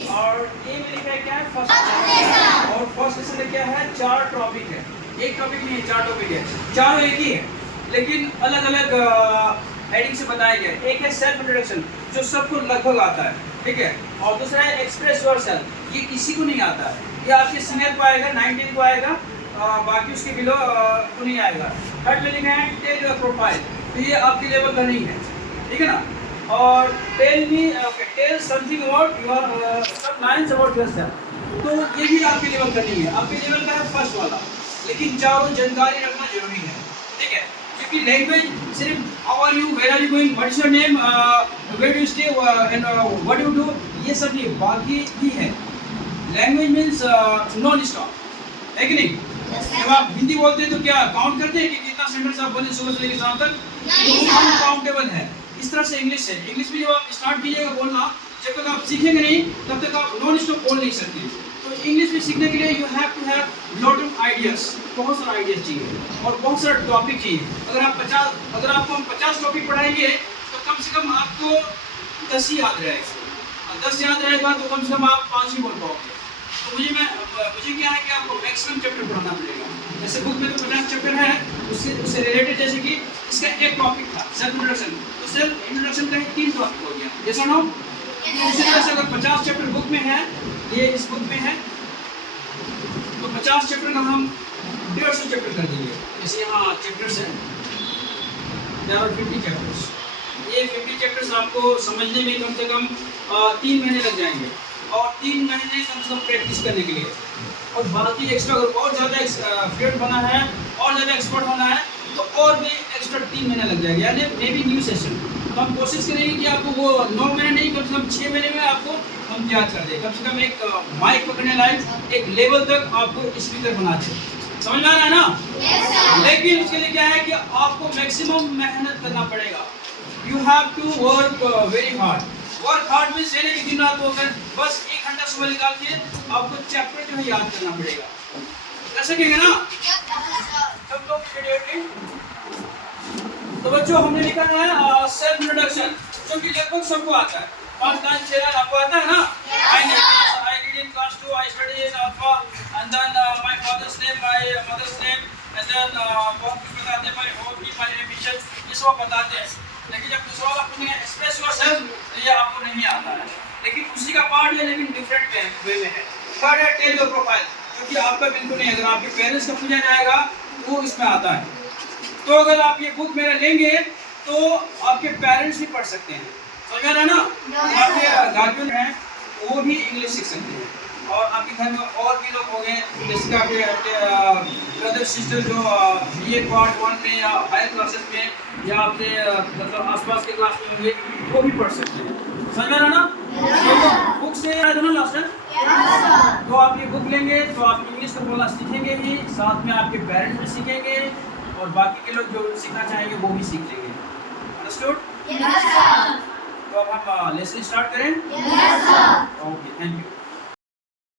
और ए में लिखा है क्या है, फर्स्ट। और फर्स्ट लेसन में क्या है, 4 टॉपिक है। एक टॉपिक नहीं है, 4 टॉपिक है। चारों एक ही है लेकिन अलग अलग हेडिंग से बताया गया है। एक है सेल्फ इंट्रोडक्शन जो सबको लगभग आता है, ठीक है। और दूसरा है एक्सप्रेस योरसेल्फ, ये किसी को नहीं आता है, ये आपके सीनियर को आएगा, 19 को आएगा, बाकी उसके बिलो को नहीं आएगा। थर्ड में लिखा है टेल योर प्रोफाइल, तो ये आपके लेवल का नहीं है, ठीक है ना। और tell something about your some lines about yourself, तो ये भी आपके लेवल का नहीं है, आपके लेवल का है फर्स्ट वाला। लेकिन चारों जानकारी रखना जरूरी है, ठीक है। क्योंकि लैंग्वेज सिर्फ how are you, where are you going, what is your name, where do you stay and what do you do, ये सब नहीं, बाकी भी है। लैंग्वेज मीन्स नॉन स्टॉप, है कि नहीं। जब आप हिंदी बोलते हैं तो क्या काउंट करते हैं कि कितना सेंटेंस आप बोले सुबह से लेकर शाम तक, अनकाउंटेबल है। इस तरह से इंग्लिश है, इंग्लिश में जब आप स्टार्ट कीजिएगा बोलना, जब तक आप सीखेंगे नहीं तब तक आप नॉन स्टॉप बोल नहीं सकते। तो इंग्लिश में सीखने के लिए you have to have lot of ideas, बहुत सारा आइडियाज चाहिए और बहुत सारा टॉपिक चाहिए। अगर आपको हम 50 टॉपिक पढ़ाएंगे तो कम से कम आपको 10 ही याद रहेगा, 10 याद रहेगा तो कम से कम आप 5 ही बोल पाओगे। तो मुझे क्या है कि आपको मैक्सिमम चैप्टर पढ़ाना पड़ेगा। जैसे बुक में तो 50 चैप्टर है, उससे रिलेटेड जैसे कि इसका एक टॉपिक था सेल्फ इंट्रोडक्शन, तो सेल्फ इंट्रोडक्शन का 3 टॉपिक हो गया, जैसा नो। उसी तरह से अगर 50 चैप्टर बुक में है, ये इस बुक में है, तो 50 चैप्टर का हम 150 चैप्टर कर देंगे। जैसे यहाँ चैप्टर्स है, देयर आर 50 चैप्टर्स, ये 50 चैप्टर्स आपको समझने में कम से कम 3 महीने लग जाएंगे, और 3 महीने कम से कम प्रैक्टिस करने के लिए। और बाकी एक्स्ट्रा अगर और ज़्यादा फ्लुएंट बना है और ज़्यादा एक्सपर्ट होना है तो और भी एक्स्ट्रा 3 महीने लग जाएंगे, यानी मे बी न्यू सेशन। तो हम कोशिश करेंगे कि आपको वो 9 महीने नहीं, कम से कम 6 महीने में आपको हम तैयार कर दें। कम से कम एक माइक पकड़ने लायक एक लेवल तक आपको स्पीकर बना दें। समझ में आ रहा है ना? yes, लेकिन उसके लिए क्या है कि आपको मैक्सिमम मेहनत करना पड़ेगा। You have to work very hard. Work hard में से कि दिन रात होकर बस 1 घंटा सुबह निकाल के आपको चैप्टर जो है याद करना पड़ेगा। कर सकेंगे ना सब लोग? तो बच्चों हमने लिखा है सेल्फ इंट्रोडक्शन, जो कि लगभग सबको आता है, 5 लाइन 6 लाइन आपको आता है ना। I did in class 2, I studied in Alpha, and then my father's name, my mother's name, and then बहुत कुछ बताते हैं, my hobby, my ambition, ये सब बताते हैं। लेकिन जब दूसरा वाला आपने एक्सप्रेस योरसेल्फ, तो ये आपको नहीं आता है, लेकिन उसी का पार्ट है लेकिन डिफरेंट वे में है। थर्ड है टेल योर प्रोफाइल, क्योंकि आपका बिल्कुल नहीं, अगर आपके पेरेंट्स का पूछा जाएगा वो इसमें आता है। तो अगर आप ये बुक मेरा लेंगे तो आपके पेरेंट्स भी पढ़ सकते हैं, समझ में आ रहा है ना। आपके गार्जियन हैं वो भी इंग्लिश सीख सकते हैं, और आपके घर में और भी लोग होंगे जैसे आपके ब्रदर सिस्टर जो BA पार्ट 1 में या हायर क्लासेस में या आपके मतलब आसपास के क्लास में होंगे, वो भी पढ़ सकते हैं। समझ में आ रहा ना? तो बुक से याद है ना लास्ट टाइम? तो आप ये बुक लेंगे तो आप इंग्लिश को बोलना सीखेंगे ही, साथ में आपके पेरेंट्स भी सीखेंगे और बाकी के लोग जो सीखना चाहेंगे वो भी सीख लेंगे। अंडरस्टूड? Yes sir. तो अब हम लेसन स्टार्ट करें? Yes sir. Okay, thank you.